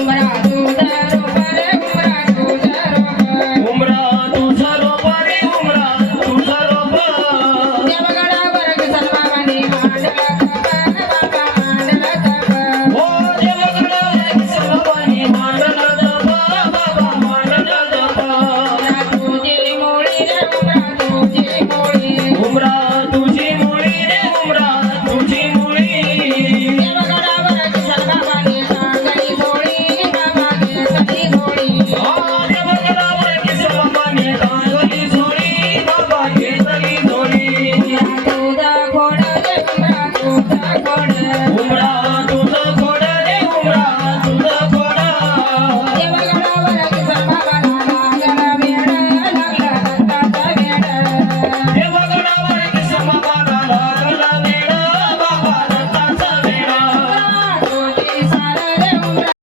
దుంబరా ઉમરા